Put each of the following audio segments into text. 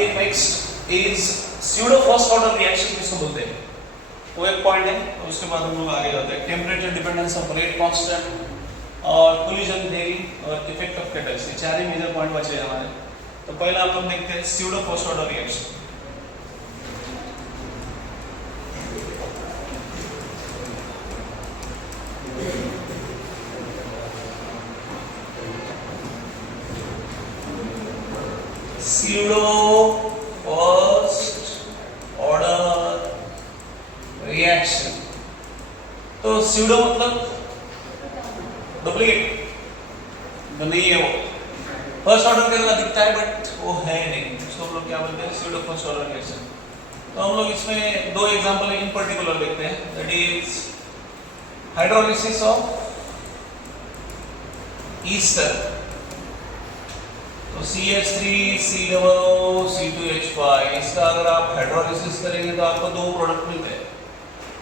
ये next is pseudo first order reaction किसको बोलते हैं, वो एक पॉइंट है। तो उसके बाद हम लोग आगे जाते हैं। Temperature dependence of rate constant और कोलिजन थ्योरी और इफेक्ट ऑफ कैटलिस्ट, ये चार ही मेजर पॉइंट बचे हैं हमारे। तो पहला हम लोग देखते हैं pseudo first order reaction. Pseudo first order reaction, तो स्यूडो मतलब डुप्लीकेट तो नहीं है, वो फर्स्ट ऑर्डर के अंदर दिखता है बट वो है नहीं, उसको हम लोग क्या बोलते हैं, स्यूडो फर्स्ट ऑर्डर रिएक्शन। तो हम लोग इसमें दो एग्जांपल इन पर्टिकुलर देखते हैं, that is hydrolysis of Easter. तो CH3COO C2H5, इसका अगर आप हाइड्रोलिसिस करेंगे तो आपको दो प्रोडक्ट मिलते हैं,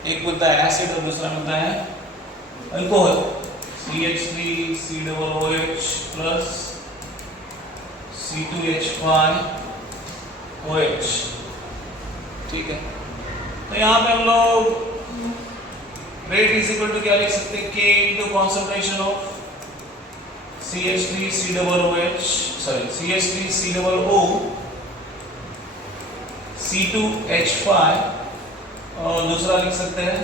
एक मिलता है एसिड और दूसरा मिलता है अल्कोहल, CH3COOH प्लस C2H5OH। ठीक है, तो यहाँ पे हम लोग रेट इज इक्वल टू क्या लिख सकते हैं, K into concentration of CH3COOH CH3COO C2H5 और दूसरा लिख सकते हैं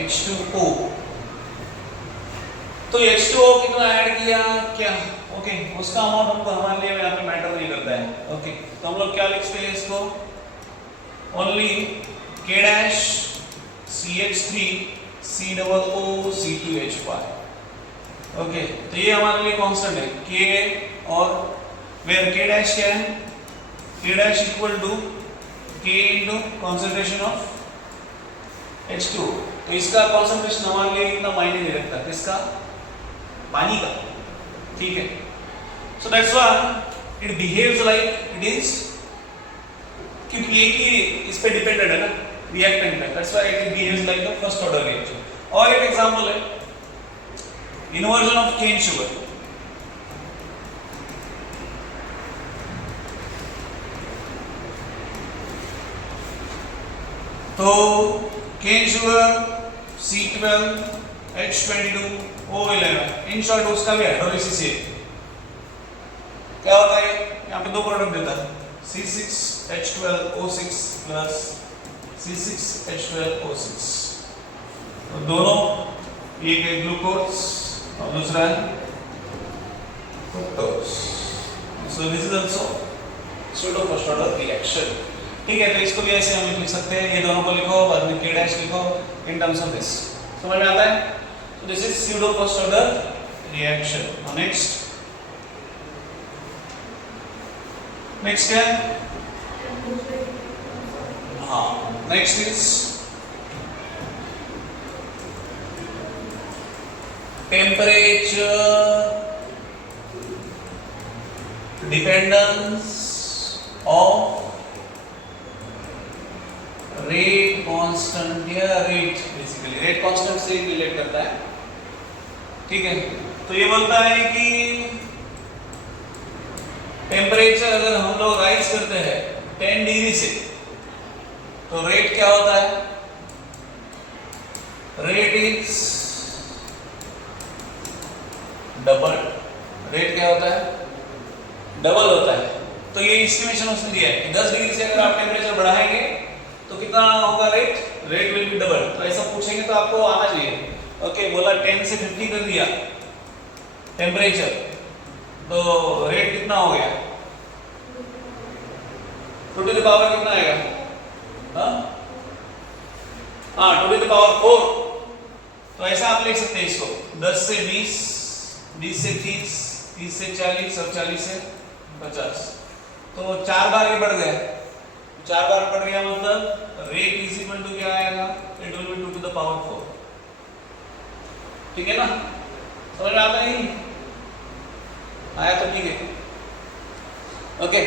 H2O। तो H2O कितना ऐड किया क्या, ओके, उसका अमाउंट हमको हमारे लिए यहाँ पे मैटर नहीं करता है। ओके, तो हम लोग क्या लिखते हैं इसको, only K dash CH3COO C2H5। Okay, तो ये हमारे लिए कांस्टेंट है K, और वेयर K डैश क्या है, K dash equal to K into concentration of H2O। तो इसका कंसंट्रेशन हमारे लिए इतना मायने नहीं रखता, किसका, पानी का। ठीक है, so that's why it behaves like it is, क्योंकि एक ही इस पे डिपेंडेंट है ना रिएक्टेंट पे, that's why it behaves like the first order reaction. और एक एग्जांपल है inversion of cane sugar। तो cane sugar C12H22O11, in short उसका भी हाइड्रोलिसिस है। क्या होता है, यहाँ पे दो प्रोडक्ट देता है, C6H12O6 प्लस C6H12O6, तो दोनों, एक है ग्लूकोज और दूसरा है fructose. So this is also pseudo first order reaction. ठीक है, तो इसको भी ऐसे हम लिख सकते हैं, ये दोनों को लिखो, बाद में K डैश लिखो इन टर्म्स ऑफ दिस, समझ में आता है। तो this is pseudo first order reaction. Next क्या है, हाँ, next is temperature dependence of rate constant या rate, बेसिकली rate constant से रिलेट करता है। ठीक है, तो ये बोलता है कि टेम्परेचर अगर हम लोग राइज करते हैं 10 डिग्री से, तो रेट क्या होता है, रेट इज डबल। रेट क्या होता है, डबल होता है। तो ये एस्टिमेशन उसने दिया है कि 10 डिग्री से अगर आप टेम्परेचर बढ़ाएंगे तो कितना होगा rate, rate will be double. तो ऐसा पूछेंगे तो आपको आना चाहिए। ओके, बोला 10 से 50 कर दिया टेम्परेचर, तो रेट कितना हो गया, 2 टू द पावर कितना आएगा, हाँ 2 टू द पावर 4। तो ऐसा आप लिख सकते हैं इसको, 10 से 20, 20 से 30, 30 से 40 और 40 से 50। तो 4 बार ये बढ़ गया, 4 बार बढ़ गया मतलब रेट इज इक्वल टू क्या आएगा, it will be 2 to the power 4। ठीक है ना, समझ में आता है, आया तो ठीक है। ओके,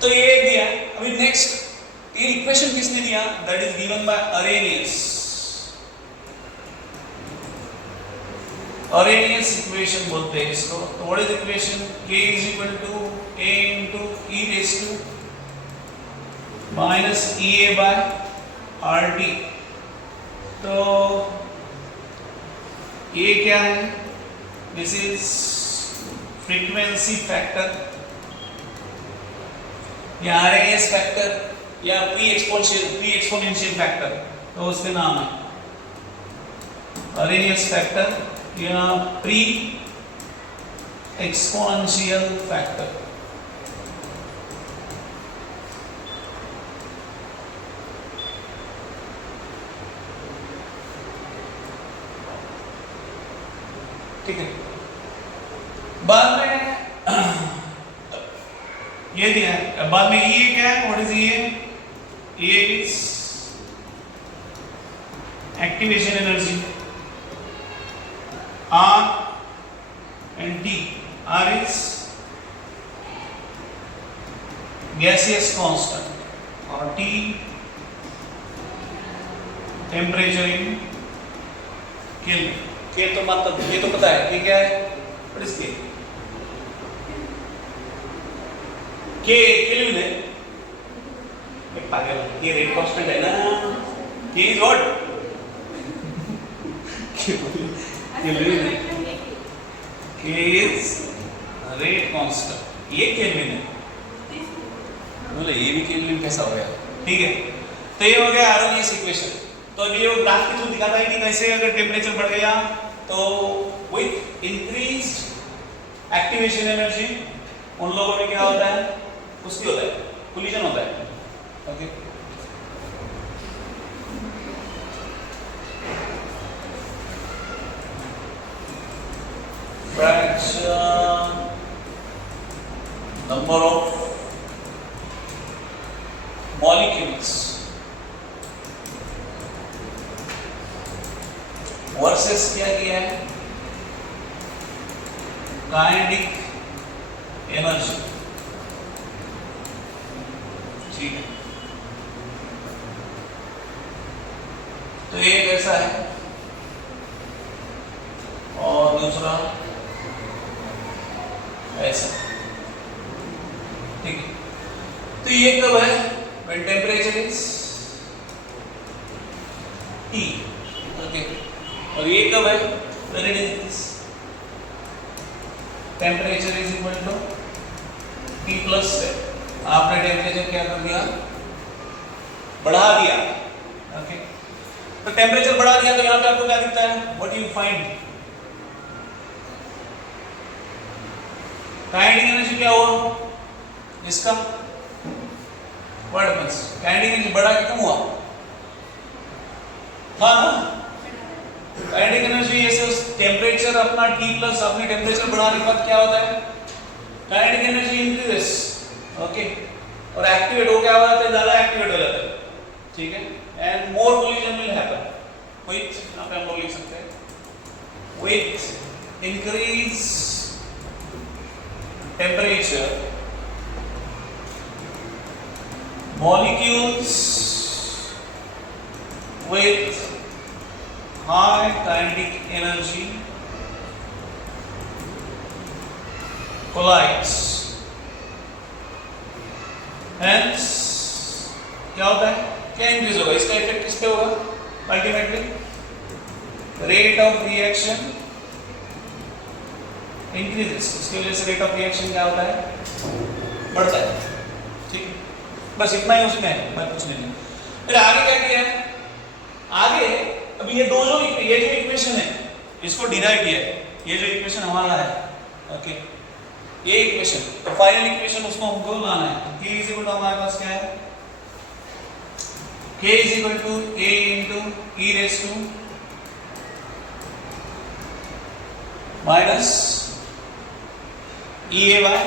तो ये एक दिया। अभी नेक्स्ट ये इक्वेशन किसने दिया, that is given by Arrhenius. Arrhenius equation बोलते हैं इसको। तो what is equation, k is equal to a into e raised to minus ea by RT। तो ये क्या है? दिस इज फ्रीक्वेंसी फैक्टर या आरएएस फैक्टर या प्री एक्सपोनेंशियल फैक्टर, तो उसके नाम है आरएएस फैक्टर या प्री एक्सपोनेंशियल फैक्टर। ठीक है, बाद में ये दिया है, बाद में ये क्या है? व्हाट इज ये? ये is activation energy R and T। R is gaseous constant और T temperature in Kelvin। ये तो मतलब ये तो पता है कि क्या है? What is K? K kelvin है। एक पागल, ये रेट कांस्टेंट है ना? K is what? केल्विन है। K is रेट कांस्टेंट, ये केल्विन है। बोले ये भी केल्विन कैसा हो गया? ठीक है, तो ये हो गया आरओएस इक्वेशन। तो अभी ये ग्राफ के थ्रू दिखाता है कि कैसे अगर टेम्परेचर बढ़ गया तो विथ इंक्रीज्ड एक्टिवेशन एनर्जी उन लोगों में क्या होता है? उसकी होता है कोलिजन होता है। Okay, fraction number of molecules versus क्या किया है? Kinetic energy. ठीक है, तो एक ऐसा है और दूसरा ऐसा। ठीक है, तो ये कब है? when temperature is T। Okay, और ये कब है? when it is temperature is equal to T plus 10। आपने टेम्परेचर क्या कर दिया? बढ़ा दिया। ओके, तो टेम्परेचर बढ़ा दिया तो यहाँ पे आपको क्या दिखता है? What you find? Kinetic energy क्या हुआ इसका? What happens? काइनेटिक एनर्जी बढ़ा कि कम हुआ? हाँ ना, काइनेटिक एनर्जी ऐसे टेम्परेचर अपना T प्लस अपने टेम्परेचर बढ़ाने के बाद क्या होता है? Kinetic energy increases. ओके, और एक्टिवेट हो क्या हो जाता है? ज्यादा एक्टिवेट हो जाता है। ठीक है, and more collision will happen with, यहाँ पे हम लोग लिख सकते हैं with increase temperature molecules with high kinetic energy collides। hence क्या होता है? क्या इंक्रीज होगा? इसका इफेक्ट किस पे होगा? Ultimately rate of reaction increases. इसकी वजह से रेट ऑफ रिएक्शन क्या होता है? बढ़ता है। ठीक है, बस इतना ही उसमें है, मैं कुछ नहीं। फिर आगे क्या किया है? आगे अभी ये जो इक्वेशन है इसको डिराइव किया है। ये जो इक्वेशन हमारा है, ओके, ये इक्वेशन, तो फाइनल इक्वेशन उसको हमको लाना है। K इज इक्वल टू हमारे पास क्या है? K is equal to A into E raise to minus EA by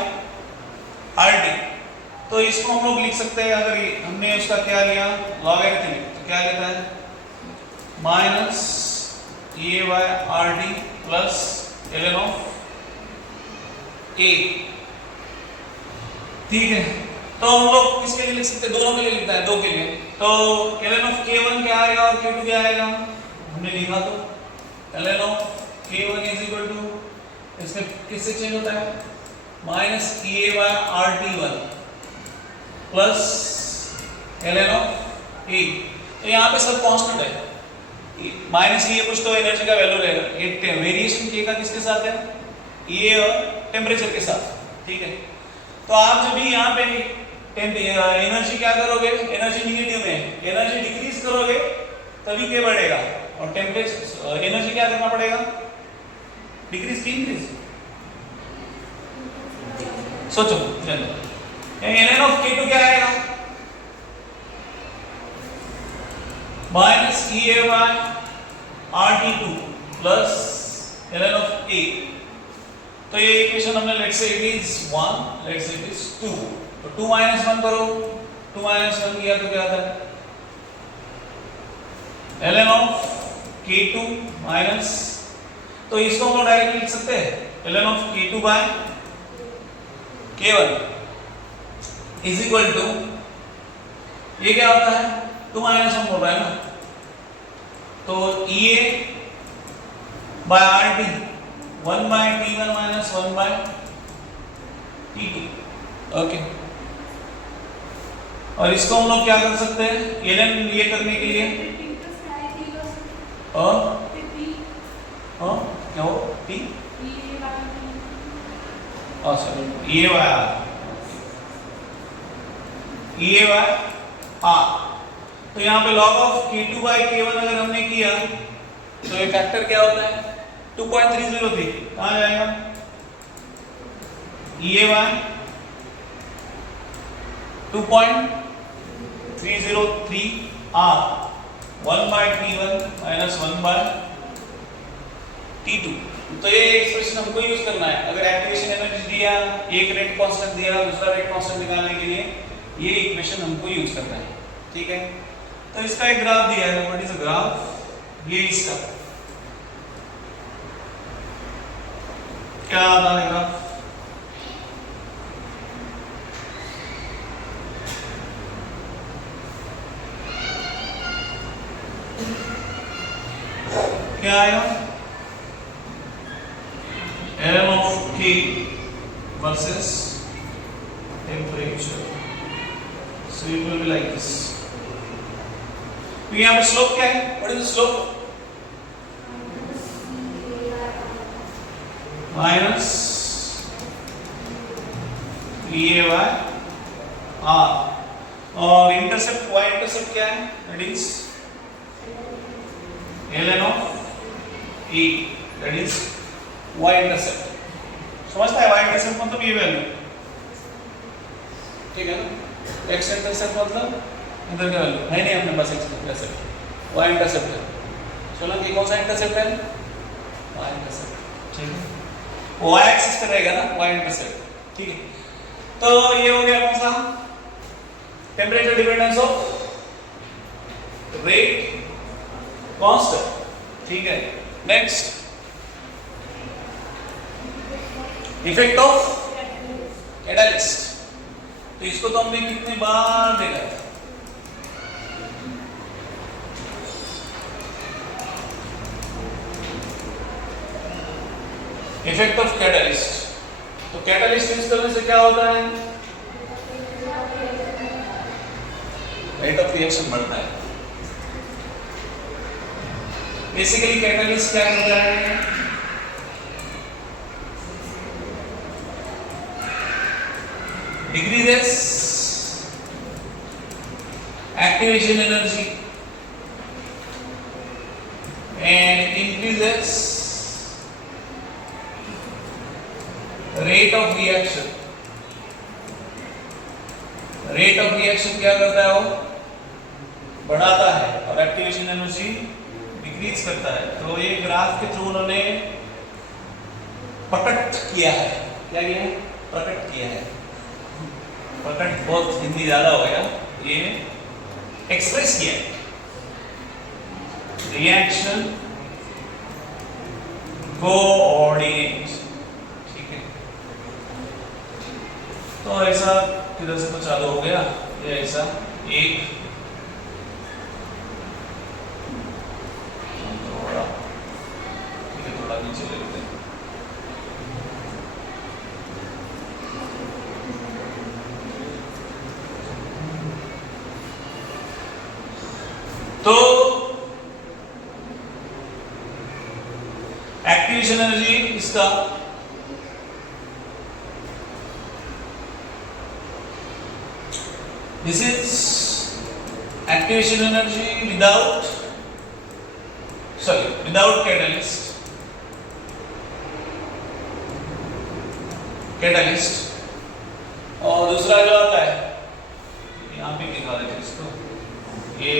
RT। तो इसको हम लोग लिख सकते हैं, अगर हमने उसका क्या लिया? लॉगरिथमिक, तो क्या लेता है? Minus EA by RT plus ln of A। ठीक है, तो हम लोग किसके लिए लिख सकते हैं? दोनों के लिए लिखता है, दो के लिए। तो ln ऑफ K1 क्या आएगा और K2 क्या आएगा? हमने लिखा तो ln of K1 is equal to, इसमें किससे चेंज होता है? Minus E A by R T one plus L N of A. तो यहाँ पे सब कांस्टेंट है, माइनस ई ए कुछ तो एनर्जी का वैल्यू रहेगा, ये वेरिएशन के का किसके साथ है, ई ए और टेम्परेचर के साथ, ठीक है। तो आप जब भी यहाँ पे एनर्जी क्या करोगे, एनर्जी निगेटिव में एनर्जी डिक्रीज करोगे तभी क्या बढ़ेगा, और टेम्परेचर एनर्जी क्या करना पड़ेगा, डिक्रीज की इंक्रीज। सोचो एन ऑफ के टू क्या आएगा, minus E A by R T two plus L N of A. तो ये इक्वेशन हमने let's say it is 1, let's say it is 2, तो 2 माइनस 1 करो, 2 माइनस 1 किया तो क्या आता है, ln ऑफ k2 माइनस, तो इसको हम लोग डायरेक्टली लिख सकते हैं ln of k2 by k1 is equal to, ये क्या होता है 2 माइनस 1 बोल रहा है ना, तो EA by RT 1 by T1 minus 1 by T2, okay. और इसको हम लोग क्या कर सकते हैं, ln ये करने के लिए क्या हो T ये बाय R। तो यहाँ पे log of k2 by k1 अगर हमने किया तो ये फैक्टर क्या होता है 2.303, कहाँ जाएगा, ये by 2.303 R 1 by T1 minus 1 by T2। तो ये एक्सप्रेशन हमको यूज करना है, अगर एक्टिवेशन एनर्जी दिया, एक रेट कांस्टेंट दिया, दूसरा रेट कांस्टेंट निकालने के लिए ये इक्वेशन हमको यूज करना है, ठीक है। तो इसका एक ग्राफ दिया है, व्हाट इज अ ग्राफ, ये इसका क्या आता है ग्राफ, क्या आएगा, ln of k versus temperature, so it will be like this. तो यहाँ पे स्लोप क्या है, what is the slope, minus A by R, और इंटरसेप्ट y इंटरसेप्ट क्या है, that is ln of e, that is y intercept. समझता है, y इंटरसेप्ट मतलब ये वैल्यू, ठीक है ना, x इंटरसेप्ट मतलब इधर का वैल्यू है नहीं अपने पास, x इंटरसेप्ट y इंटरसेप्ट है, चलो कि कौन सा इंटरसेप्ट है, y इंटरसेप्ट, ठीक है, y एक्सिस पे रहेगा ना y इंटरसेप्ट, ठीक है। तो ये हो गया कौन सा, temperature dependence of rate constant, ठीक है। नेक्स्ट इफेक्ट ऑफ कैटालिस्ट, तो इसको तो हमने कितने बार देखा है, इफेक्ट ऑफ कैटालिस्ट। तो कैटालिस्ट यूज करने से क्या होता है, रेट ऑफ रिएक्शन बढ़ता है। बेसिकली कैटालिस्ट क्या करता है, decreases activation energy and increases rate of reaction. Rate of reaction क्या करता है, वो बढ़ाता है, और एक्टिवेशन एनर्जी डिक्रीज करता है। तो ये ग्राफ के थ्रू उन्होंने प्रकट किया है, क्या किया है, प्रकट किया है, प्रकट बहुत हिंदी ज्यादा हो गया, ये एक्सप्रेस किया है, रिएक्शन कोऑर्डिनेट, ठीक है। तो ऐसा किधर से तो चालू हो गया, ये ऐसा एक थोड़ा नीचे ले लेते हैं, एक्टिवेशन एनर्जी इसका this is activation energy without catalyst और दूसरा जो आता है यहाँ पे दिखा देते हैं इसको ये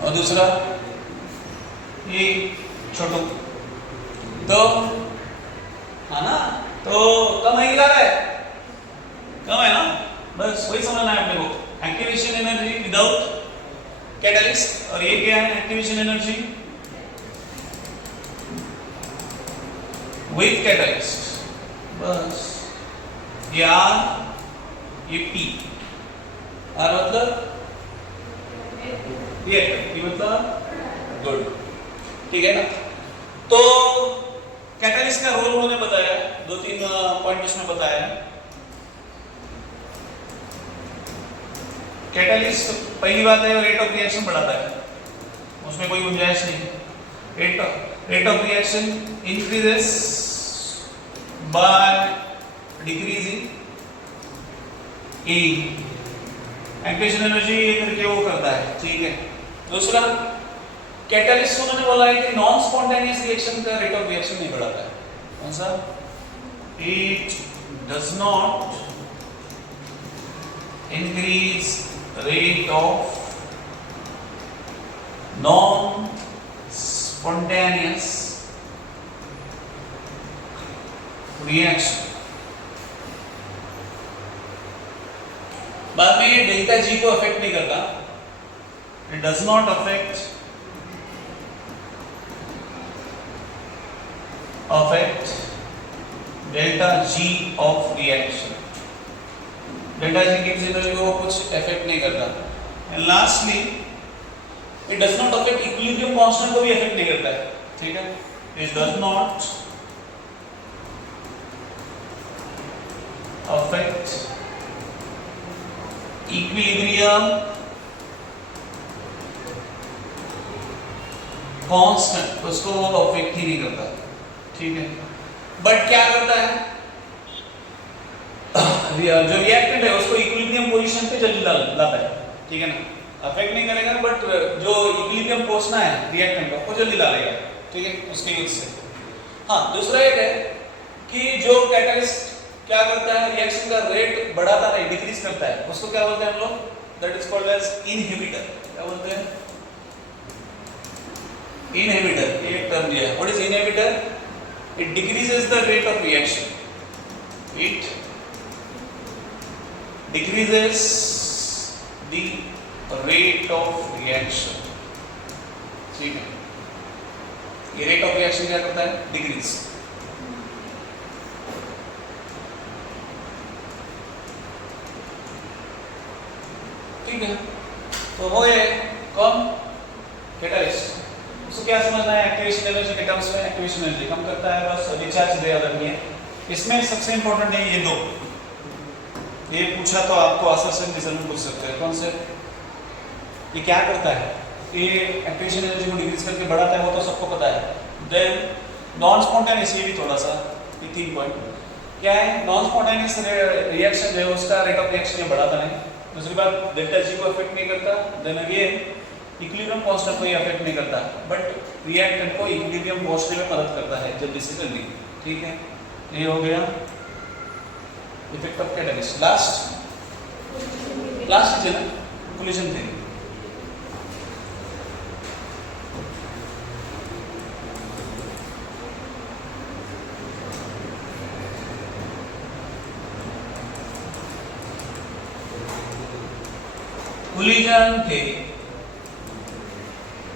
और दूसरा ये छोटू तो है ना तो कम है गिरा है कम है ना बस वही समझना है अपने को एक्टिवेशन एनर्जी विदाउट कैटलिस्ट और ये क्या है एक्टिवेशन एनर्जी विथ कैटलिस्ट बस ये आर ये पी आर मतलब रिएक्टर ये मतलब गुड ठीक है ना तो कैटलिस्ट का रोल उन्होंने बताया दो तीन पॉइंट इसमें बताया कैटलिस्ट पहली बात है रेट ऑफ रिएक्शन बढ़ाता है उसमें कोई गुंजाइश नहीं rate of reaction increases by decreasing E activation energy ये करके वो करता है ठीक है दूसरा कैटलिस्ट उन्होंने बोला है कि नॉन स्पॉन्टेनियस रिएक्शन का रेट ऑफ रिएक्शन नहीं बढ़ाता है कौन सा it does not increase rate of non-spontaneous reaction बाद में ये डेल्टा जी को अफेक्ट नहीं करता it does not affect delta G of reaction delta G की एनर्जी को कुछ इफेक्ट नहीं करता and lastly it does not affect equilibrium constant को भी इफेक्ट नहीं करता है ठीक है it does not affect equilibrium constant उसको अफेक्ट ही नहीं करता ठीक है बट क्या करता है जो रिएक्टेंट है उसको इक्विलिब्रियम पोजीशन पे जल्दी लाता है ठीक है ना अफेक्ट नहीं करेगा बट जो इक्विलिब्रियम पहुंचना है रिएक्टेंट को जल्दी डालेगा ठीक है उसके यूज से हाँ दूसरा एक है कि जो कैटलिस्ट क्या करता है रिएक्शन का रेट बढ़ाता नहीं डिक्रीज करता है उसको क्या बोलते हैं हम लोग that is called as inhibitor क्या बोलते हैं इनहिबिटर एक टर्म दिया है what is inhibitor it decreases the rate of reaction it decreases the rate of reaction ठीक है ये रेट ऑफ रिएक्शन क्या करता है डिक्रीज ठीक है तो वो है कौन कैटलिस्ट उसको क्या समझना है एक्टिवेशन एनर्जी के टर्म्स में एक्टिवेशन एनर्जी कम करता है बस डिस्चार्ज दे रखनी है इसमें सबसे इंपॉर्टेंट है ये दो ये पूछा तो आपको आसरसन के में पूछ सकते हैं कौन से ये क्या करता है ये एक्टिवेशन एनर्जी को डिक्रीज करके बढ़ाता है वो तो सबको पता है देन नॉन स्पॉन्टेनियस ये भी थोड़ा सा ये 3 पॉइंट क्या है नॉन स्पॉन्टेनियस रिएक्शन जो है उसका रेट ऑफ रिएक्शन ये बढ़ाता नहीं दूसरी बात डेल्टा जी को अफेक्ट नहीं करता देन अगेन इक्विलिब्रियम कांस्टेंट को ये अफेक्ट नहीं करता बट रिएक्टेंट को इक्विलिब्रियम पहुंचने में मदद करता है जल्दी से जल्दी ठीक है ये हो गया इफेक्ट ऑफ कैटलिस्ट लास्ट है ना कोलिजन थ्योरी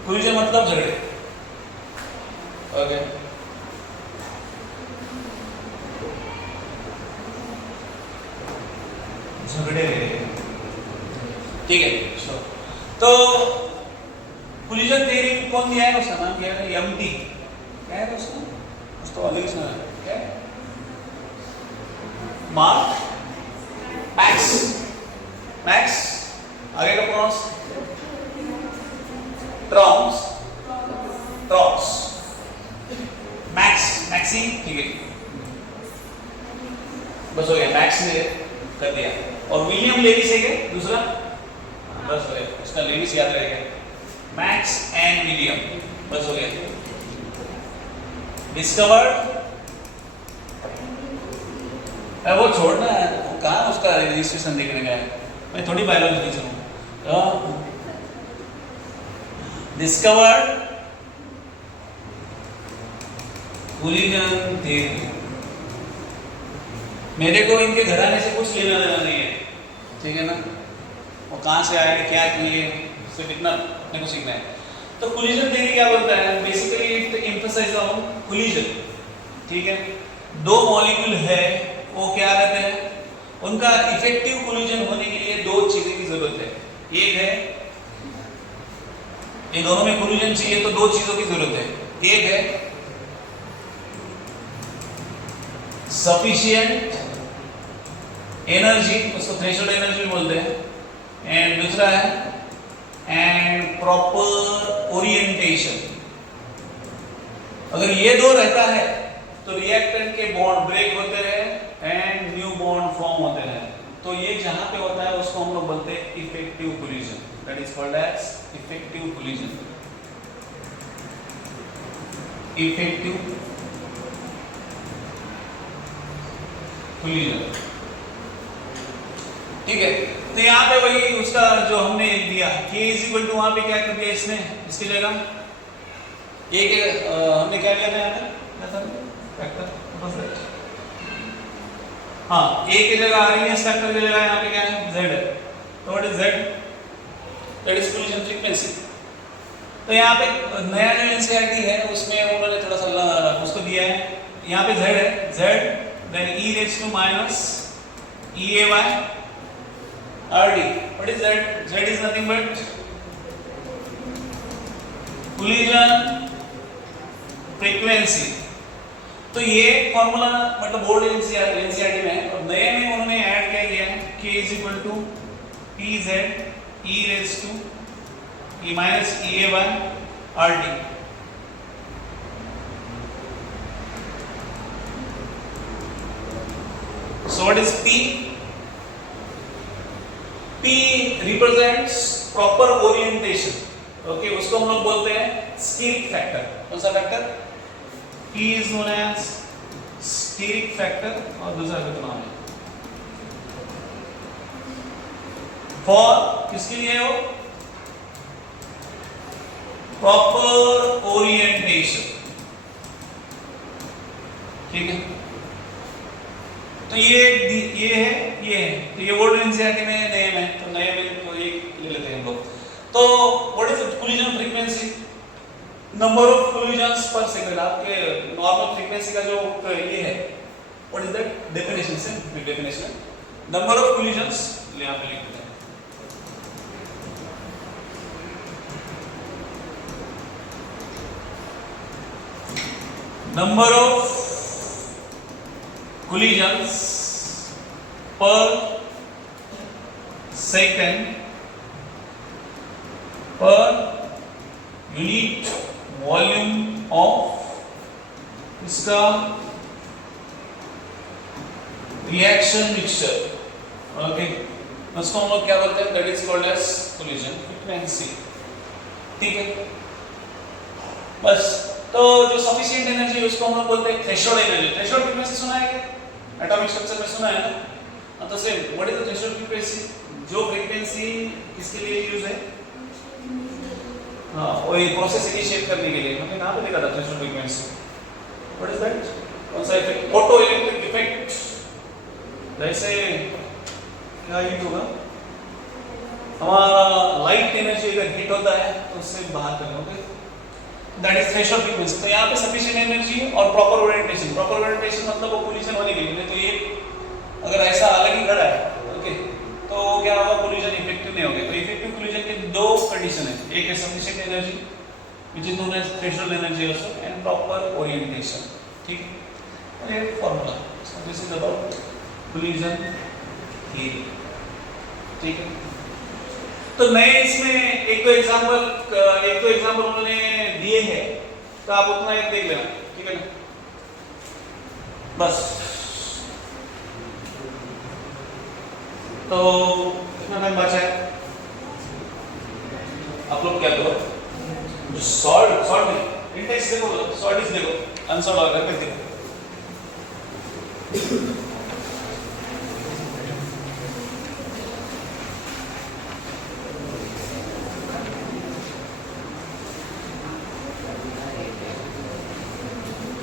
कोलिजन मतलब झगड़े ओके झगड़े ठीक है तो कोलिजन थ्योरी कौन दिया है उसका नाम क्या है एमटी क्या है उसका उसको अलग से क्या है मार्क मैक्स आगे का प्रोनाउंस ट्रॉम्स मैक्सी, ठीक है, बस हो गया, मैक्स ने कर दिया। और विलियम लेविस है क्या दूसरा, बस हो गया, उसका लेविस याद रहेगा, मैक्स एंड विलियम, बस हो गया। डिस्कवर्ड, वो छोड़ना है, वो कहाँ उसका रजिस्ट्रेशन देखने का है, मैं थोड़ी बायोलॉजी टीचर हूँ। डिस्कवर्ड कोलिजन थ्योरी, मेरे को इनके घराने से कुछ लेना देना नहीं है, ठीक है ना, वो कहाँ से आए, क्या किए, सिर्फ इतना अपने को सीखना है। तो कोलिजन थ्योरी क्या बोलता है, basically it emphasise on collision, ठीक है। दो मॉलिक्यूल है, वो क्या रहते हैं, उनका इफेक्टिव कोलिजन होने के लिए दो चीजें की जरूरत है। एक है, ये दोनों में कोलिजन चाहिए तो दो चीजों की जरूरत है, एक है सफिशिएंट एनर्जी, उसको थ्रेशोल्ड एनर्जी बोलते हैं, एंड दूसरा है एंड प्रॉपर ओरिएंटेशन। अगर ये दो रहता है तो रिएक्टेंट के बॉन्ड ब्रेक होते हैं एंड न्यू बॉन्ड फॉर्म होते हैं। तो ये जहां पे होता है उसको हम लोग बोलते हैं effective collision, that is called as effective collision, effective collision, ठीक है। तो यहाँ पे वही उसका जो हमने दिया K इज इक्वल टू, वहां पे क्या कर दिया इसने, इसकी जगह एक हमने क्या लिया था यहाँ पे, हाँ, A की जगह आरएमएस फैक्टर की जगह यहाँ पे क्या है Z है, तो what is Z, that is collision frequency. तो यहाँ पे नया जो एनसीईआरटी है उसमें उन्होंने थोड़ा सा उसको दिया है, यहाँ पे Z है, Z then e raised to minus EAY RD. What is that? Z is nothing but collision frequency. तो ये फॉर्मूला मतलब बोर्ड एनसीईआरटी में है, और नए में उन्होंने ऐड क्या किया है, K is equal to PZ e raised to e minus EAY RD. So what is P? P represents proper orientation. Okay, उसको हम लोग बोलते हैं स्टीरिक फैक्टर। कौन सा factor? P is known as steric factor, और दूसरा का नाम है फॉर, किसके लिए हो, प्रॉपर ओरिएंटेशन, ठीक है। तो ये है, तो ये वर्ड एनसीईआरटी में नए में, तो नए में तो ये ले लेते हैं हम लोग। तो what is collision frequency, number of collisions per second, आपके नॉर्मल फ्रीक्वेंसी का जो ये है, व्हाट इज दैट, डेफिनेशन से डेफिनेशन नंबर ऑफ कोलिजन्स यहां पे लिख देते हैं, number of collisions per second per unit volume of इसका रिएक्शन मिक्सचर, ओके, उसको हम लोग क्या बोलते हैं, that is called as collision frequency, ठीक है। बस, तो जो सफिशिएंट एनर्जी है उसको हम लोग बोलते हैं थ्रेशोल्ड एनर्जी। थ्रेशोल्ड फ्रीक्वेंसी सुना है क्या, एटॉमिक स्ट्रक्चर में सुना है ना, तो same what is the threshold frequency, जो फ्रीक्वेंसी किसके लिए यूज है, हाँ, वो ये प्रोसेस इनिशिएट करने के लिए, हमने कहां पे देखा था threshold frequency, what is that, कौन सा इफेक्ट, फोटो इलेक्ट्रिक इफेक्ट, जैसे क्या यूज होगा, हमारा लाइट एनर्जी अगर हीट होता है तो उससे बाहर कर लोगे, दैट इज थ्रेशोल्ड फ्रीक्वेंसी। तो यहाँ पे सफिशिएंट एनर्जी और प्रॉपर ओरिएंटेशन, प्रॉपर ओरिएंटेशन मतलब वो कोलिजन होने के लिए, तो ये अगर ऐसा अलग ही खड़ा है, ओके, तो क्या होगा, कोलिजन इफेक्टिव नहीं होगा। तो इफेक्टिव कोलिजन के दो कंडीशन है, एक है sufficient energy which is known as threshold energy also, and proper orientation, ठीक है। ये formula, so this is about collision theory, ठीक है। तो नए इसमें एक तो एग्जांपल उन्होंने दिए हैं, तो आप उतना एक देख लेना, ठीक है ना। बस। तो कितना टाइम बचा है? आप लोग क्या करो, सॉल्ट सॉल्ट इंडेक्स देखो, सॉल्ट इज देखो, अनसॉल्ट और रैपिड देखो।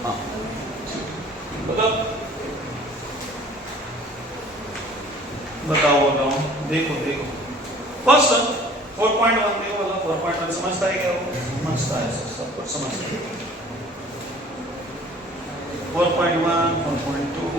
हाँ बताओ देखो देखो फर्स्ट 4.1 देखो, 4.1 समझता है क्या? वो समझता है, सब कुछ समझता है। 4.1 4.2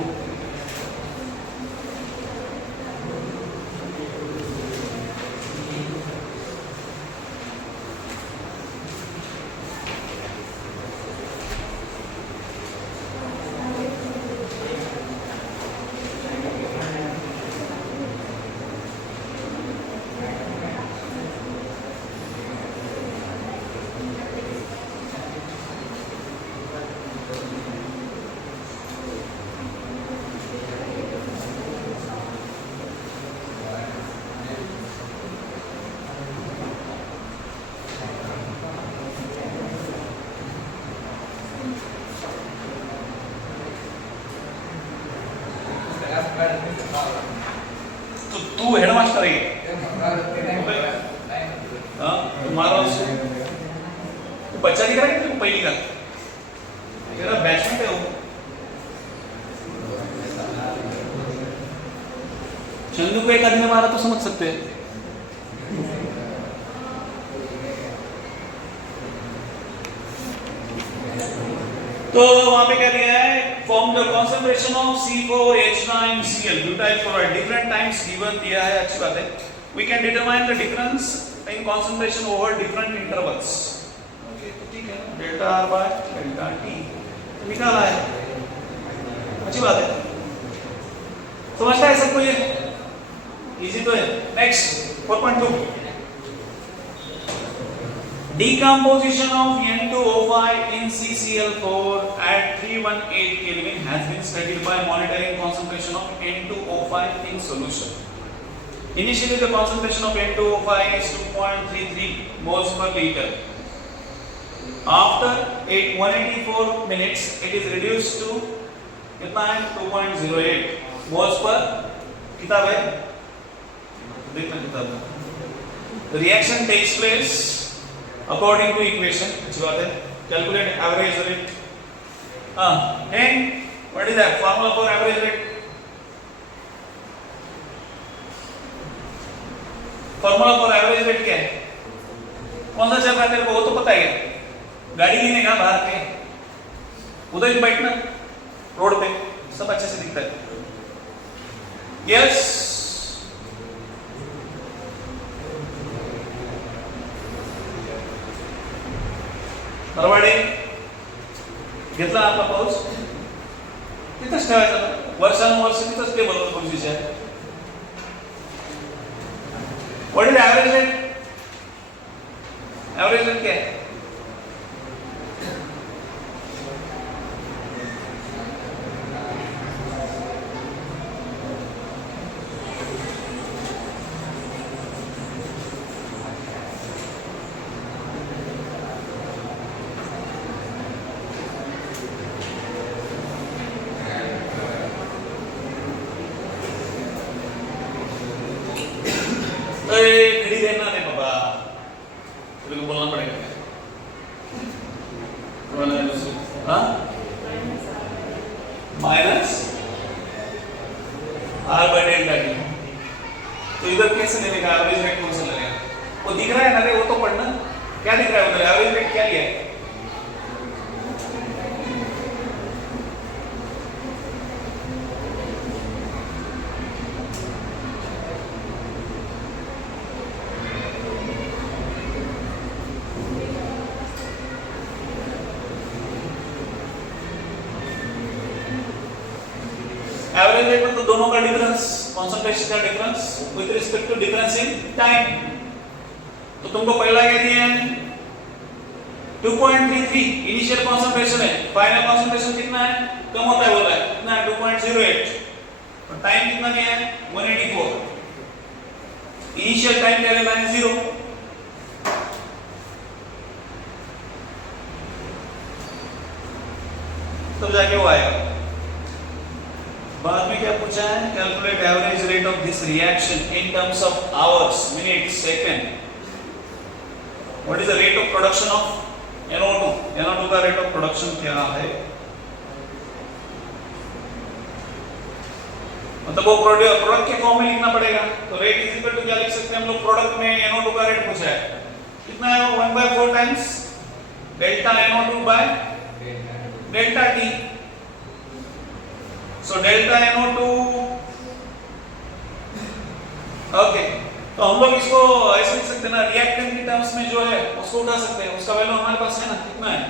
तो तू हेडमास्टर है, तुम्हारा तू बच्चा दिख रहा है कि तू पहली का तेरा बैचमेट है वो? चंदू को एक आदमी ने मारा तो समझ सकते हैं। तो वहां पे क्या दिया है? From the concentration of C4H9Cl butyl chloride different times given दिया है, अच्छी बात है। We can determine the difference in concentration over different intervals. Okay तो ठीक है, delta R by delta T निकाला है, अच्छी बात है, समझता है सबको? ये इजी तो है। Next 4.2 decomposition of N2O5 in CCl4 at 318 Kelvin has been studied by monitoring concentration of N2O5 in solution. Initially the concentration of N2O5 is 2.33 moles per liter. After 184 minutes it is reduced to कितना है? 2.08 moles per, किताब है देखना किताब। The reaction takes place according to equation, अच्छी बात है। Calculate average rate. And what is that formula for average rate? Formula for average rate क्या है? कौन सा चल रहा है तेरे को वो तो पता है क्या? गाड़ी लेने का बाहर के उधर ही बैठना रोड पे, सब अच्छे से दिखता है। यस बरोबर आहे, घेतला आपला पाऊस तिथंच ठेवायचा, वर्षानुवर्ष तिथंच टेबल वर पंचवीसच्या। What is average rate? Average rate क्या है? घड़ी देना नहीं बाबा, तेरे को बोलना पड़ेगा। Minus R by delta T। तो इधर कैसे लेने का? एवरेज रेट कौन सा लगेगा? वो दिख रहा है ना रे, वो तो पढ़ना। क्या दिख रहा है उधर? एवरेज रेट क्या लिया है? एवरेज रेट में तो दोनों का डिफरेंस, कॉन्सेंट्रेशन का difference with respect to difference in time. तो तुमको पहला क्या दिया है? 2.33 इनिशियल कंसंट्रेशन है, फाइनल कंसंट्रेशन कितना है, कम होता है बोला है, कितना है 2.08, और टाइम कितना दिया है 184, इनिशियल टाइम क्या लेना है 0, तब जाके वो आएगा। बाद में क्या पूछा है, calculate average rate of this reaction in terms of hours, minutes, second. What is the rate of production of NO2, NO2 का रेट ऑफ प्रोडक्शन क्या है, मतलब वो प्रोडक्ट के फॉर्म में लिखना पड़ेगा। तो रेट इज इक्वल टू क्या लिख सकते हैं हम लोग, प्रोडक्ट में NO2 का रेट पूछा है कितना है, वो 1/4 times delta NO2 bye delta T। So delta NO2, okay, तो हम लोग इसको ऐसे लिख सकते हैं ना, रिएक्टेंट की टर्म्स में जो है उसको उठा सकते हैं, उसका वैल्यू हमारे पास है ना, कितना है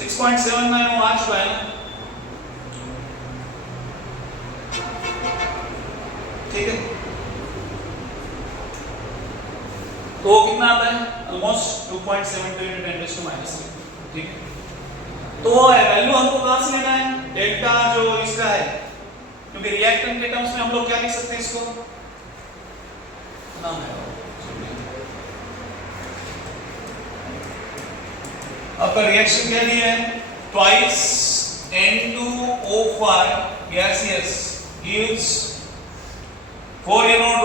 6.79, वो आ चुका है ना, ठीक है। तो वो कितना आता है, ऑलमोस्ट 2.72 × 10⁻³, ठीक है। तो वैल्यू हमको कहां से लेना है, डेल्टा जो इसका है, क्योंकि रिएक्टेंट के टर्म्स में हम लोग क्या लिख सकते हैं इसको, नाम है आपका रिएक्शन क्या दिया है, twice N2O5 gaseous gives 4 NO2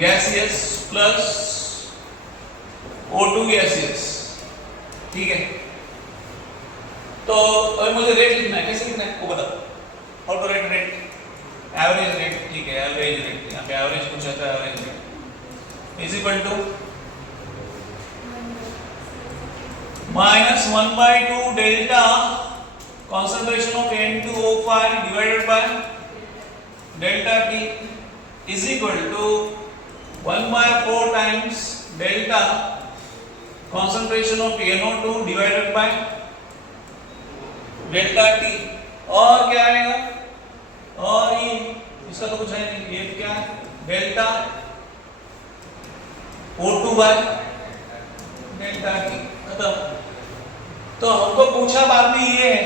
gaseous plus O2 gaseous, ठीक है। तो अगर मुझे रेट लिखना है, कैसे लिखना है वो बताओ, how to write rate, average rate, ठीक है, एवरेज रेट, यहाँ पे एवरेज पूछा था, average rate is equal to -1/2 delta concentration of N2O5 divided by delta T is equal to 1/4 times delta concentration of NO2 divided by delta T, और क्या आएगा, और ये इसका तो कुछ है नहीं, ये क्या है delta O2 bye delta T, खत्म। तो हमको पूछा बाद में ये है,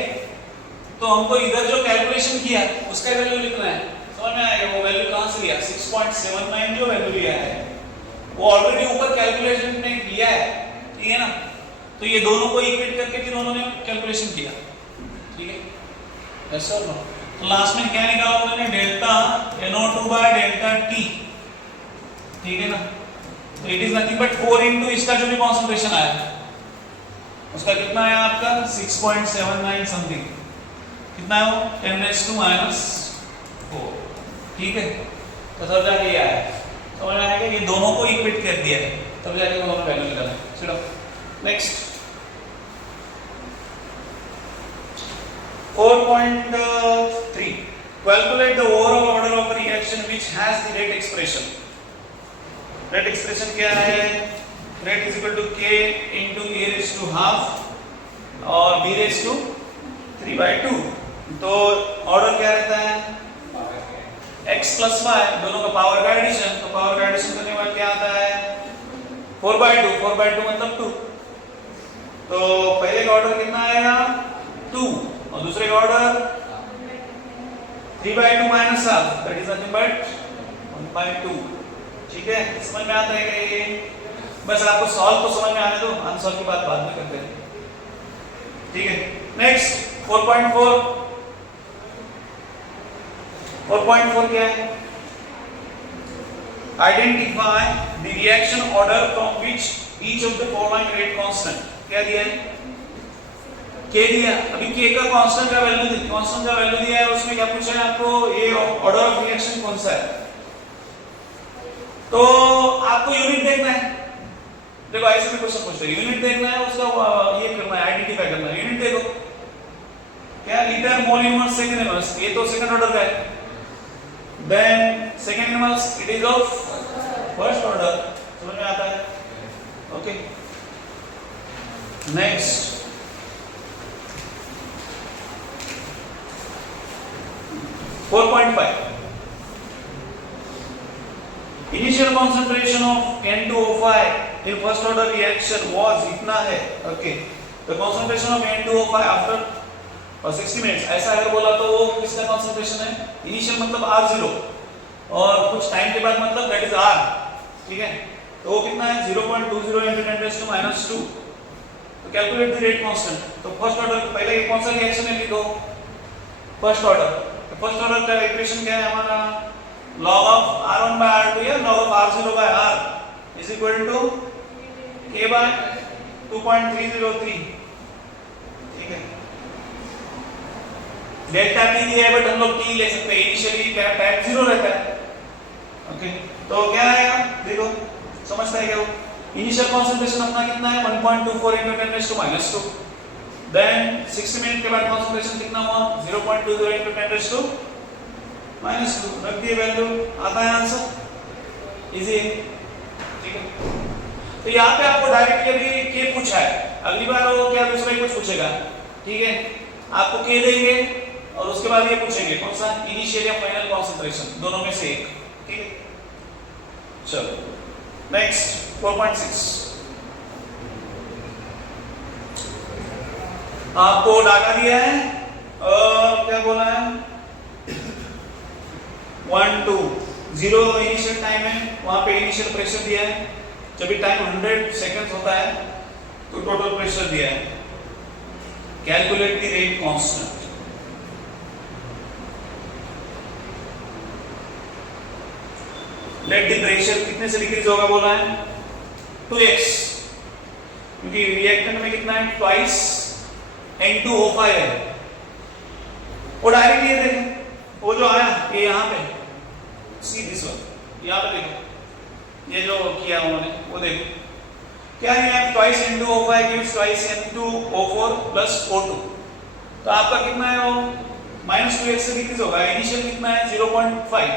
तो हमको इधर जो कैलकुलेशन किया उसका वैल्यू लिखना है, समझ में आएगा, वो वैल्यू कहां से लिया, 6.79 जो वैल्यू लिया है वो ऑलरेडी ऊपर कैलकुलेशन में किया है, ठीक है ना। तो ये दोनों को इक्वेट करके फिर उन्होंने कैलकुलेशन किया, ठीक है, ऐसा नो। तो लास्ट में क्या निकाला उन्होंने, delta NO2 bye delta T, ठीक है ना। तो it is nothing but 4 into इसका जो भी कंसंट्रेशन आया उसका कितना है आपका 6.79 समथिंग, कितना है वो 10⁻⁴, ठीक है। तो तब जाके ये आया, समझ में आया कि ये दोनों को इक्वेट कर दिया है, तब जाके दोनों वैल्यू निकाला। चलो next 4.3, calculate the overall order of a reaction which has the rate expression। Rate expression क्या है, rate is equal to K into A⁻½ और B⁻³ तो ऑर्डर क्या रहता है, x प्लस y, दोनों का पावर का एडिशन, तो पावर का एडिशन करने के बाद क्या आता है 4/2 मतलब 2, तो पहले का ऑर्डर कितना आएगा 2 और दूसरे का order 3/2 minus half, that is nothing but 1/2, ठीक है। समझ में आता है ये, बस आपको सॉल्व तो समझ में आने दो, आंसर की बात बाद में करते हैं, ठीक है। नेक्स्ट 4.4 क्या है, identify the reaction order from which each of the following rate constant, क्या दिया है K दिया, अभी K का कांस्टेंट का वैल्यू दिया है, उसमें क्या पूछा है आपको, ये ऑर्डर ऑफ रिएक्शन कौन सा है, तो आपको यूनिट देखना है, देखो ऐसे भी क्वेश्चन पूछते हैं, यूनिट देखना है, उसका ये करना है, आइडेंटिफाई करना है, यूनिट देखो क्या, litre mole inverse second inverse, ये तो सेकंड ऑर्डर का है, then second inverse it is of first order, समझ में आता है, okay. Next 4.5, initial concentration of N2O5 in first order reaction was इतना है, okay, the concentration of N2O5 after 60 minutes, ऐसा अगर बोला तो वो किसका कंसंट्रेशन है, इनिशियल मतलब R0 और कुछ टाइम के बाद मतलब दैट इज R, ठीक है, तो वो कितना है 0.20 into 10⁻²। तो कैलकुलेट द रेट कांस्टेंट। तो फर्स्ट ऑर्डर पहले ये कौन सा रिएक्शन है लिखो, फर्स्ट ऑर्डर। तो फर्स्ट ऑर्डर का इक्वेशन क्या है हमारा, log of R1 by R2 या log of R0 by R is equal to K by 2.303, ठीक है। डेल्टा T दिया है बट हम लोग T ले सकते हैं, इनिशियली क्या टाइम 0 रहता है, ओके। तो क्या आएगा देखो, समझता है क्या वो, इनिशियल कंसंट्रेशन अपना कितना है 1.24 into 10⁻², देन 60 मिनट के बाद कंसंट्रेशन कितना हुआ 0.20 into 10⁻², रख दिए वैल्यू, आता है आंसर, इजी है, ठीक है। तो यहाँ पे आपको डायरेक्टली अभी के पूछा है, अगली बार वो क्या दूसरा ही कुछ पूछेगा, ठीक है, आपको के देंगे और उसके बाद ये पूछेंगे कौन सा, इनिशियल या फाइनल कंसंट्रेशन, दोनों में से एक, ठीक है। चलो नेक्स्ट 4.6, आपको डाटा दिया है और क्या बोला है 1 2 0 इनिशियल टाइम है, वहां पे इनिशियल प्रेशर दिया है, जब भी टाइम 100 सेकंड्स होता है तो टोटल प्रेशर दिया है, calculate the rate constant. Let the pressure कितने से डिक्रीज होगा बोला है 2x, क्योंकि रिएक्टेंट में कितना है ट्वाइस N2O5 है, वो डायरेक्ट ये देखो, वो जो आया ये यहाँ पे सी दिस वन, यहाँ पे देखो ये जो किया उन्होंने वो देखो क्या है, twice N2O5 gives twice N2O4 plus O2, तो आपका कितना है वो -2x से डिक्रीज होगा, इनिशियल कितना है 0.5,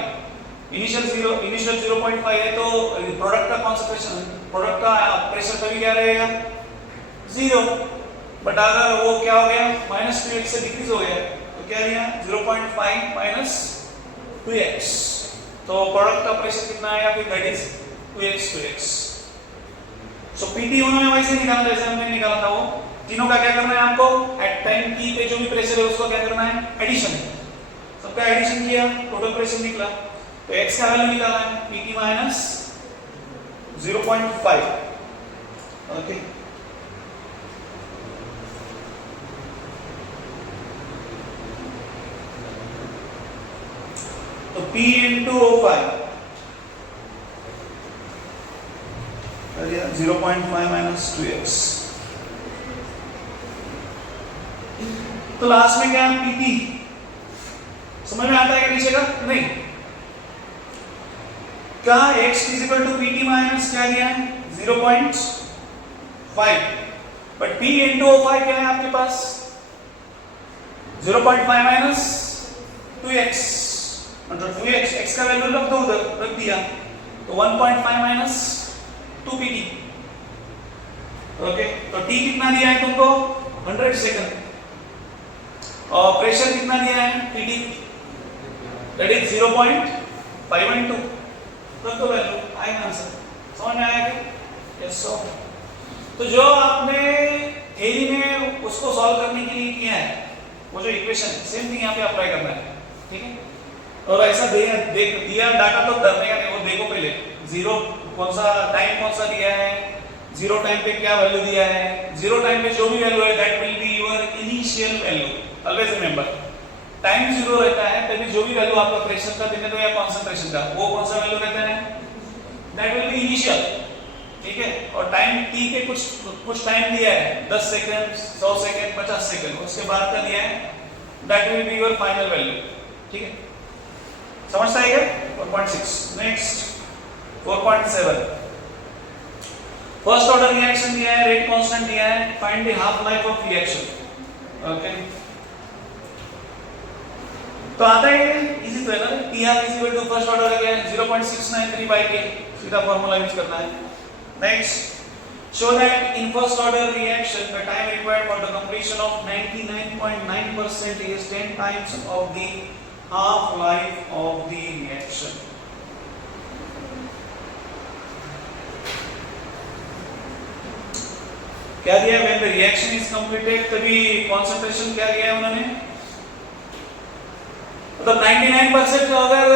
इनिशियल 0.5 है तो प्रोडक्ट का कॉन्सेंट्रेशन, प्रोडक्ट का प्रेशर कभी क्या रहेगा 0, बट अगर वो क्या हो गया -2x से डिक्रीज हो गया तो क्या रहेगा 0.5 minus 2x, तो प्रोडक्ट का प्रेशर कितना आएगा फिर that is 2x। So PT उन्होंने वैसे निकाला जैसे हमने निकाला था, वो तीनों का क्या करना है आपको, एट टाइम t पे जो भी प्रेशर है उसको क्या करना है एडिशन, सबका एडिशन किया टोटल प्रेशर निकला, तो x का वैल्यू निकाला है pt माइनस 0.5, ओके। तो p into O5 0.5 minus 2x, तो लास्ट में क्या pt, समझ में आता है क्या नीचे का, नहीं क्या x is equal to pt minus क्या दिया है 0.5, बट p into O5 क्या है आपके पास 0.5 माइनस 2x, मतलब 2x, x का वैल्यू रख दो उधर, रख दिया तो 1.5 माइनस 2 pt, ओके। तो t कितना दिया है तुमको 100 सेकंड, और प्रेशर कितना दिया है pt दैट इज 0.512, रख दो वैल्यू, आएगा आंसर, समझ में आया क्या, यस। सो तो जो आपने थ्योरी में उसको सॉल्व करने के लिए किया है वो जो इक्वेशन सेम थिंग यहाँ पे अप्लाई करना है, ठीक है। और ऐसा दिया डाटा तो डरने का नहीं, वो देखो पहले जीरो कौन सा टाइम कौन सा दिया है, जीरो टाइम पे क्या वैल्यू दिया है, जीरो टाइम पे जो भी वैल्यू है that will be your initial value, always remember time zero रहता है तभी जो भी वैल्यू आपका प्रेशर का देने दो या कंसंट्रेशन का, वो कौन सा वैल्यू रहता है दैट विल बी इनिशियल, ठीक है। और टाइम t पे कुछ टाइम दिया है 10 सेकंड 100 सेकंड 50 सेकंड, उसके बाद का दिया है that will be your final value, ठीक है, समझता है क्या। 4.6 नेक्स्ट 4.7, फर्स्ट ऑर्डर रिएक्शन दिया है, रेट कांस्टेंट दिया है, find the half life of reaction, okay. तो आता है इजी तो है ना, P half is equal to first order क्या है 0.693 by k, सीधा फार्मूला यूज करना है। Next show that in first order reaction the time required for the completion of 99.9% is 10 times of the half life of the reaction। क्या दिया है, when the reaction is completed, तभी concentration क्या दिया है उन्होंने, मतलब 99% अगर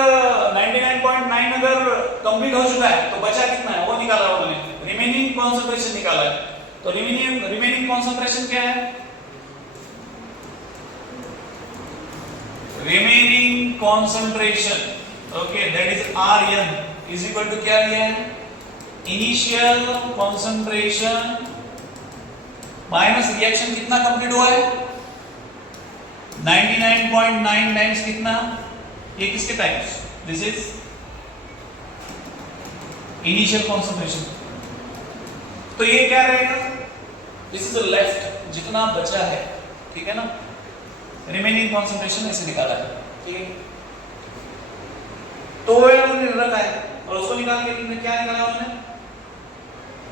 99.9 अगर कंप्लीट हो चुका है तो बचा कितना है वो निकाला उन्होंने, रिमेनिंग कंसंट्रेशन निकाला है। तो रिमेनिंग कंसंट्रेशन क्या है, remaining concentration, okay, that is Rn is equal to क्या लिया है, इनिशियल कंसंट्रेशन माइनस रिएक्शन कितना कंप्लीट हुआ है 99.9 टाइम्स कितना, ये किसके times, this is initial concentration. तो ये क्या रहेगा, दिस इज लेफ्ट जितना बचा है, ठीक है ना, रिमेनिंग कंसंट्रेशन ऐसे निकाला है, ठीक है। तो वो उन्होंने रखा है और उसको निकाल के क्या निकाला उन्होंने,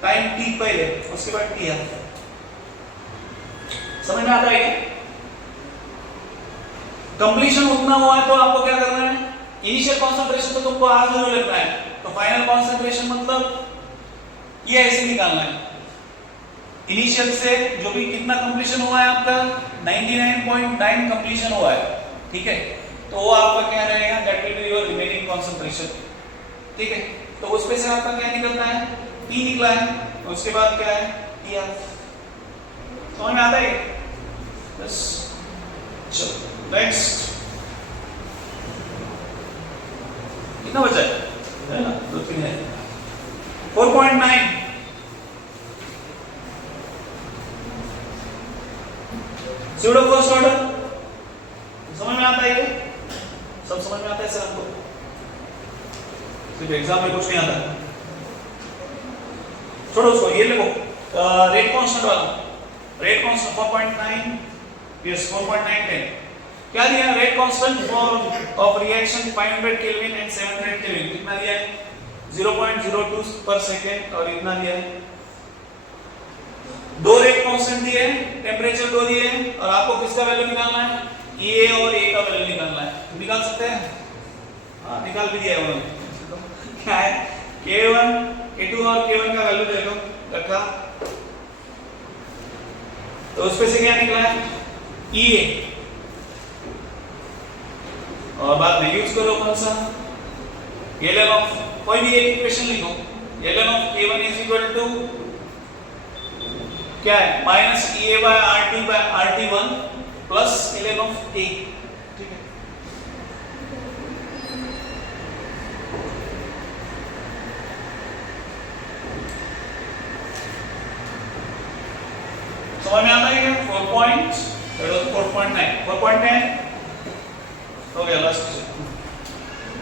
टाइम t पहले, उसके बाद t है, समझ में आता है क्या? कंप्लीशन उतना हुआ है तो आपको क्या करना है, इनिशियल कंसंट्रेशन तो तुमको आज जरूर लिखना है, तो फाइनल कंसंट्रेशन मतलब ये ऐसे निकालना है, इनिशियल से जो भी कितना कंप्लीशन हुआ है आपका 99.9 कंप्लीशन हुआ है, ठीक है, तो वो आपका क्या रहेगा, that will be your remaining concentration, ठीक है। तो उसमें से आपका क्या निकलता है, T निकला है, उसके बाद क्या है Tr, समझ में आता है? बस चलो नेक्स्ट, कितना बचा है ना, 2-3 है, 4.9 स्यूडो फर्स्ट ऑर्डर, समझ में आता है ये, सब समझ में आता है सर आपको, सिर्फ एग्जाम में कुछ नहीं आता, छोड़ो उसको, ये लिखो रेट कांस्टेंट वाला, रेट कांस्टेंट 4.9, यस 4.910, क्या दिया है, rate constant for of reaction 500 kelvin and 700 kelvin, कितना दिया है 0.02 पर सेकंड, और इतना दिया है, दो रेट कांस्टेंट दिए हैं, टेंपरेचर दो दिए हैं, और आपको किसका वैल्यू निकालना है, ए और ए का वैल्यू निकालना है, निकाल सकते हैं, हाँ निकाल भी दिया है उन्होंने, क्या है K1 K2 और K1 का वैल्यू दे लो रखा, तो उसपे से क्या निकला है EA, और बाद में यूज करो कौन सा, ln ऑफ, कोई भी एक इक्वेशन लिखो, ln of K1 is equal to क्या है, minus EA by RT1 plus ln of A, ठीक है। समझ में आता है क्या, 4.9 हो गया last question,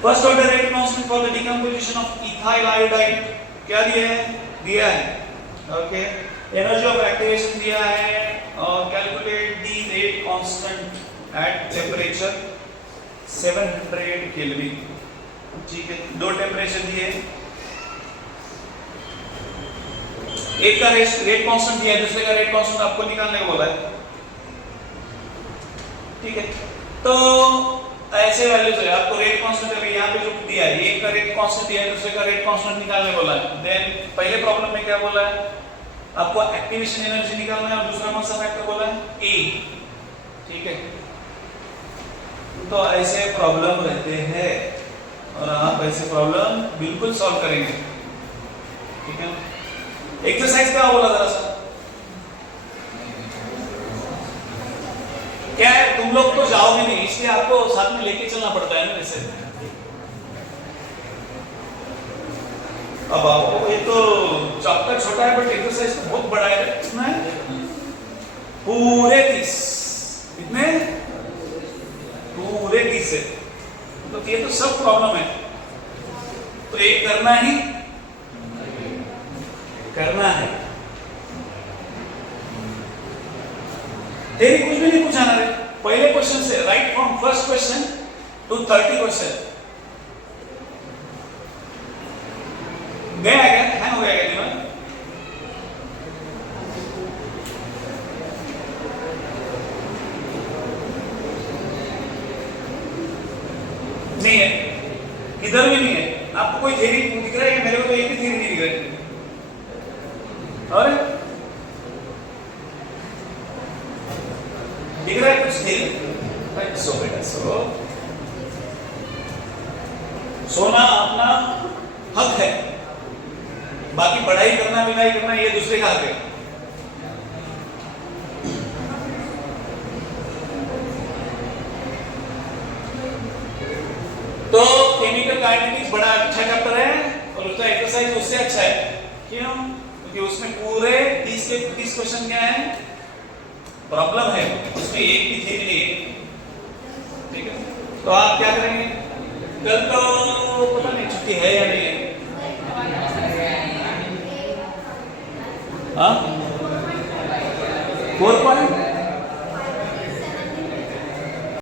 first order rate constant for the decomposition of ethyl iodide, क्या दिया है, ओके, एनर्जी ऑफ एक्टिवेशन दिया है, और calculate the rate constant eight temperature 700 kelvin, ठीक है, दो टेंपरेचर दिए, एक का रेट कांस्टेंट दिया है, दूसरे का रेट कांस्टेंट आपको निकालने को बोला है, ठीक है। तो ऐसे वैल्यूज है, आपको रेट कांस्टेंट अभी यहाँ पे जो दिया है, एक का रेट कांस्टेंट दिया है, दूसरे का रेट कांस्टेंट निकालने बोला है, देन पहले प्रॉब्लम में क्या बोला है, आपको एक्टिवेशन एनर्जी निकालना है, और दूसरा कौन सा फैक्टर बोला है ए, ठीक है। तो ऐसे प्रॉब्लम रहते हैं और आप ऐसे प्रॉब्लम बिल्कुल सॉल्व करेंगे, ठीक है। एक्सरसाइज क्या बोला जरा सा, क्या है, तुम लोग तो जाओगे नहीं, इसलिए आपको साथ में लेके चलना पड़ता है ना वैसे। अब आपको ये तो चैप्टर छोटा है बट एक्सरसाइज तो बहुत बड़ा है, कितना है, पूरे 30, कितने, पूरे 30 है, तो ये तो सब प्रॉब्लम है, तो एक करना है, तेरी कुछ भी नहीं पूछाना रे, पहले क्वेश्चन से right from first question to 30 question, गया क्या, हैंग हो गया क्या दिमाग, नहीं है, इधर भी नहीं है, आपको कोई थ्योरी दिख रहा है, मेरे को तो एक भी थ्योरी नहीं दिख रही, और दिख रहा है कुछ नहीं? सो बेटा सो, सोना अपना हक है, बाकी पढ़ाई करना विनाई करना ये दूसरे का हक है। तो केमिकल काइनेटिक्स बड़ा अच्छा चैप्टर है और उसका एक्सरसाइज उससे अच्छा है। क्यों? क्योंकि उसमें पूरे 30 के 30 क्वेश्चन क्या है, प्रॉब्लम है, उसमें एक भी थ्योरी नहीं है। ठीक है, तो आप क्या करेंगे? कल तो पता नहीं छुट्टी है या नहीं है। हाँ 4 पॉइंट